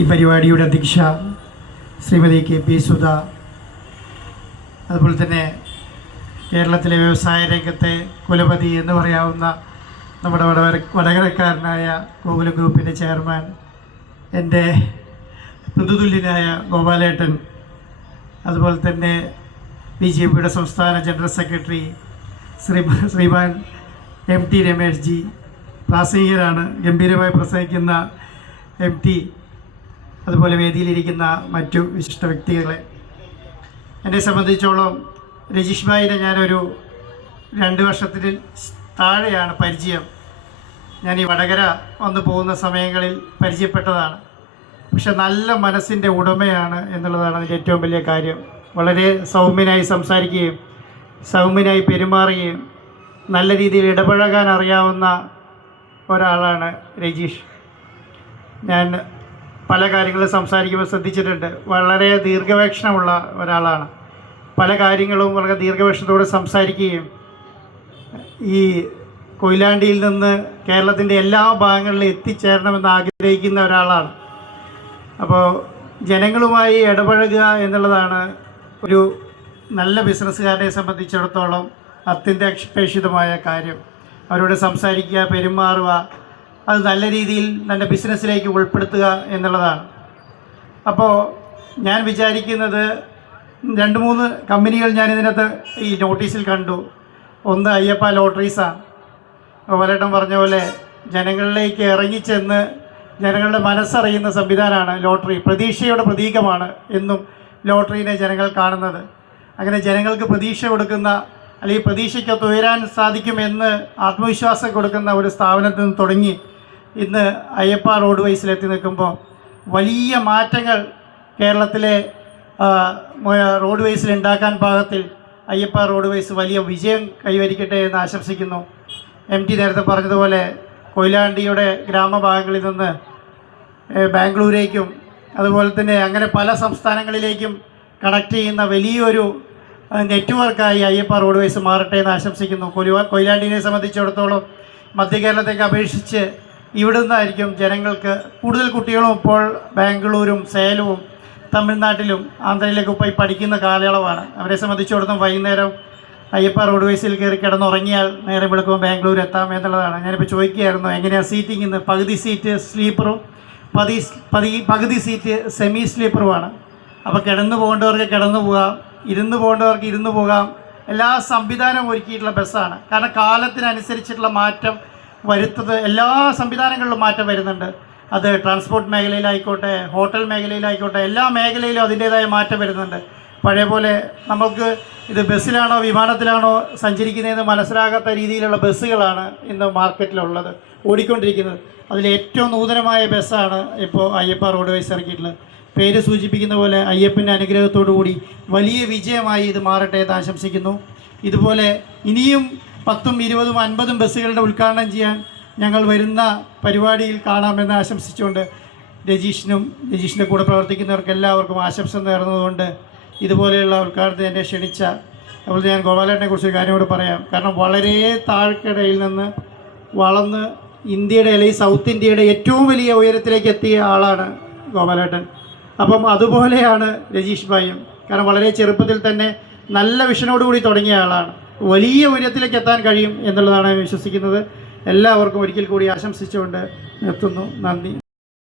ഈ പരിപാടിയുടെ അധ്യക്ഷ ശ്രീമതി KP സുധ, അതുപോലെ തന്നെ കേരളത്തിലെ വ്യവസായ രംഗത്തെ കുലപതി എന്ന് പറയാവുന്ന നമ്മുടെ വടകരക്കാരനായ ഗോകുലം ഗ്രൂപ്പിൻ്റെ ചെയർമാൻ എൻ്റെ മൃദുതുല്യനായ ഗോപാലേട്ടൻ, അതുപോലെ തന്നെ BJPയുടെ സംസ്ഥാന ജനറൽ സെക്രട്ടറി ശ്രീമാൻ MT രമേഷ് ജി, പ്രാസംഗികരാണ്, ഗംഭീരമായി പ്രസംഗിക്കുന്ന MT, അതുപോലെ വേദിയിലിരിക്കുന്ന മറ്റു വിശിഷ്ട വ്യക്തികളെ. എന്നെ സംബന്ധിച്ചോളം രജീഷ് ഭായിനെ ഞാനൊരു 2 വർഷത്തിന് താഴെയാണ് പരിചയം. ഞാൻ ഈ വടകര വന്നു പോകുന്ന സമയങ്ങളിൽ പരിചയപ്പെട്ടതാണ്. പക്ഷെ നല്ല മനസ്സിൻ്റെ ഉടമയാണ് എന്നുള്ളതാണ് അതിൻ്റെ ഏറ്റവും വലിയ കാര്യം. വളരെ സൗമ്യനായി സംസാരിക്കുകയും സൗമ്യനായി പെരുമാറുകയും നല്ല രീതിയിൽ ഇടപഴകാൻ അറിയാവുന്ന ഒരാളാണ് രജീഷ്. ഞാൻ പല കാര്യങ്ങളും സംസാരിക്കുമ്പോൾ ശ്രദ്ധിച്ചിട്ടുണ്ട്, വളരെ ദീർഘവീക്ഷണമുള്ള ഒരാളാണ്. പല കാര്യങ്ങളും വളരെ ദീർഘവീക്ഷണത്തോടെ സംസാരിക്കുകയും ഈ കൊയിലാണ്ടിയിൽ നിന്ന് കേരളത്തിൻ്റെ എല്ലാ ഭാഗങ്ങളിലും എത്തിച്ചേരണമെന്ന് ആഗ്രഹിക്കുന്ന ഒരാളാണ്. അപ്പോൾ ജനങ്ങളുമായി ഇടപഴകുക എന്നുള്ളതാണ് ഒരു നല്ല ബിസിനസ്സുകാരനെ സംബന്ധിച്ചിടത്തോളം അത്യന്താപേക്ഷിതമായ കാര്യം. അവരോട് സംസാരിക്കുക, പെരുമാറുക, അത് നല്ല രീതിയിൽ തൻ്റെ ബിസിനസ്സിലേക്ക് ഉൾപ്പെടുത്തുക എന്നുള്ളതാണ്. അപ്പോൾ ഞാൻ വിചാരിക്കുന്നത് 2-3 കമ്പനികൾ ഞാൻ ഇതിനകത്ത് ഈ നോട്ടീസിൽ കണ്ടു. ഒന്ന് അയ്യപ്പ ലോട്ടറീസാണ്. പലയിടം പറഞ്ഞ പോലെ ജനങ്ങളിലേക്ക് ഇറങ്ങിച്ചെന്ന് ജനങ്ങളുടെ മനസ്സറിയുന്ന സംവിധാനമാണ് ലോട്ടറി. പ്രതീക്ഷയുടെ പ്രതീകമാണ് എന്നും ലോട്ടറീനെ ജനങ്ങൾ കാണുന്നത്. അങ്ങനെ ജനങ്ങൾക്ക് പ്രതീക്ഷ കൊടുക്കുന്ന, അല്ലെങ്കിൽ പ്രതീക്ഷയ്ക്കൊത്ത് ഉയരാൻ സാധിക്കുമെന്ന് ആത്മവിശ്വാസം കൊടുക്കുന്ന ഒരു സ്ഥാപനത്തിൽ നിന്ന് തുടങ്ങി ഇന്ന് അയ്യപ്പ റോഡ് വൈസിലെത്തി നിൽക്കുമ്പോൾ വലിയ മാറ്റങ്ങൾ കേരളത്തിലെ റോഡ് വൈസിൽ ഉണ്ടാക്കാൻ പാകത്തിൽ അയ്യപ്പ റോഡ് വൈസ് വലിയ വിജയം കൈവരിക്കട്ടെ എന്ന് ആശംസിക്കുന്നു. MT നേരത്തെ പറഞ്ഞതുപോലെ കൊയിലാണ്ടിയുടെ ഗ്രാമഭാഗങ്ങളിൽ നിന്ന് ബാംഗ്ലൂരേക്കും അതുപോലെ തന്നെ അങ്ങനെ പല സംസ്ഥാനങ്ങളിലേക്കും കണക്ട് ചെയ്യുന്ന വലിയൊരു നെറ്റ്വർക്കായി അയ്യപ്പ റോഡ് വൈസ് മാറട്ടെ എന്ന് ആശംസിക്കുന്നു. കൊയിലാണ്ടിനെ സംബന്ധിച്ചിടത്തോളം മധ്യ കേരളത്തേക്ക് അപേക്ഷിച്ച് ഇവിടെ നിന്നായിരിക്കും ജനങ്ങൾക്ക് കൂടുതൽ കുട്ടികളും ഇപ്പോൾ ബാംഗ്ലൂരും സേലവും തമിഴ്നാട്ടിലും ആന്ധ്രയിലേക്ക് പോയി പഠിക്കുന്ന കാലയളവാണ്. അവരെ സംബന്ധിച്ചിടത്തോളം വൈകുന്നേരം അയ്യപ്പ റോഡ് വൈസിൽ കയറി കിടന്നുറങ്ങിയാൽ നേരെ വെളുക്കുമ്പോൾ ബാംഗ്ലൂർ എത്താം എന്നുള്ളതാണ്. ഞാനിപ്പോൾ ചോദിക്കുകയായിരുന്നു എങ്ങനെയാണ് സീറ്റിംഗ് ഇന്ന്. പകുതി സീറ്റ് സ്ലീപ്പറും പകുതി സീറ്റ് സെമി സ്ലീപ്പറുമാണ്. അപ്പോൾ കിടന്നു പോകേണ്ടവർക്ക് കിടന്നു പോകാം, ഇരുന്ന് പോകേണ്ടവർക്ക് ഇരുന്ന് പോകാം. എല്ലാ സംവിധാനവും ഒരുക്കിയിട്ടുള്ള ബസ്സാണ്. കാരണം കാലത്തിനനുസരിച്ചിട്ടുള്ള മാറ്റം വരുത്തുന്നത് എല്ലാ സംവിധാനങ്ങളിലും മാറ്റം വരുന്നുണ്ട്. അത് ട്രാൻസ്പോർട്ട് മേഖലയിലായിക്കോട്ടെ, ഹോട്ടൽ മേഖലയിലായിക്കോട്ടെ, എല്ലാ മേഖലയിലും അതിൻ്റേതായ മാറ്റം വരുന്നുണ്ട്. പഴയ പോലെ നമുക്ക് ഇത് ബസ്സിലാണോ വിമാനത്തിലാണോ സഞ്ചരിക്കുന്നതെന്ന് മനസ്സിലാകാത്ത രീതിയിലുള്ള ബസ്സുകളാണ് ഇന്ന് മാർക്കറ്റിലുള്ളത്, ഓടിക്കൊണ്ടിരിക്കുന്നത്. അതിലേറ്റവും നൂതനമായ ബസ്സാണ് ഇപ്പോൾ അയ്യപ്പ റോഡ് വൈസ് ഇറക്കിയിട്ടുള്ളത്. പേര് സൂചിപ്പിക്കുന്ന പോലെ അയ്യപ്പൻ്റെ അനുഗ്രഹത്തോടു കൂടി വലിയ വിജയമായി ഇത് മാറട്ടെ എന്ന് ആശംസിക്കുന്നു. ഇതുപോലെ ഇനിയും 10, 20, 50 ബസ്സുകളുടെ ഉദ്ഘാടനം ചെയ്യാൻ ഞങ്ങൾ വരുന്ന പരിപാടിയിൽ കാണാമെന്ന് ആശംസിച്ചുകൊണ്ട് രജീഷിൻ്റെ കൂടെ പ്രവർത്തിക്കുന്നവർക്ക് എല്ലാവർക്കും ആശംസ നേർന്നതുകൊണ്ട് ഇതുപോലെയുള്ള ഉദ്ഘാടനത്തെ എന്നെ ക്ഷണിച്ച, അതുപോലെ ഞാൻ ഗോപാലേട്ടനെ കുറിച്ച് ഒരു കാര്യം കൂടെ പറയാം. കാരണം വളരെ താഴ്ക്കിടയിൽ നിന്ന് വളർന്ന് ഇന്ത്യയുടെ അല്ലെങ്കിൽ സൗത്ത് ഇന്ത്യയുടെ ഏറ്റവും വലിയ ഉയരത്തിലേക്ക് എത്തിയ ആളാണ് ഗോപാലേട്ടൻ. അപ്പം അതുപോലെയാണ് രജീഷ് ഭായും. കാരണം വളരെ ചെറുപ്പത്തിൽ തന്നെ നല്ല വിഷനോടുകൂടി തുടങ്ങിയ ആളാണ്. വലിയ ഉയരത്തിലേക്ക് എത്താൻ കഴിയും എന്നുള്ളതാണ് ഞാൻ വിശ്വസിക്കുന്നത്. എല്ലാവർക്കും ഒരിക്കൽ കൂടി ആശംസിച്ചുകൊണ്ട് നിർത്തുന്നു. നന്ദി.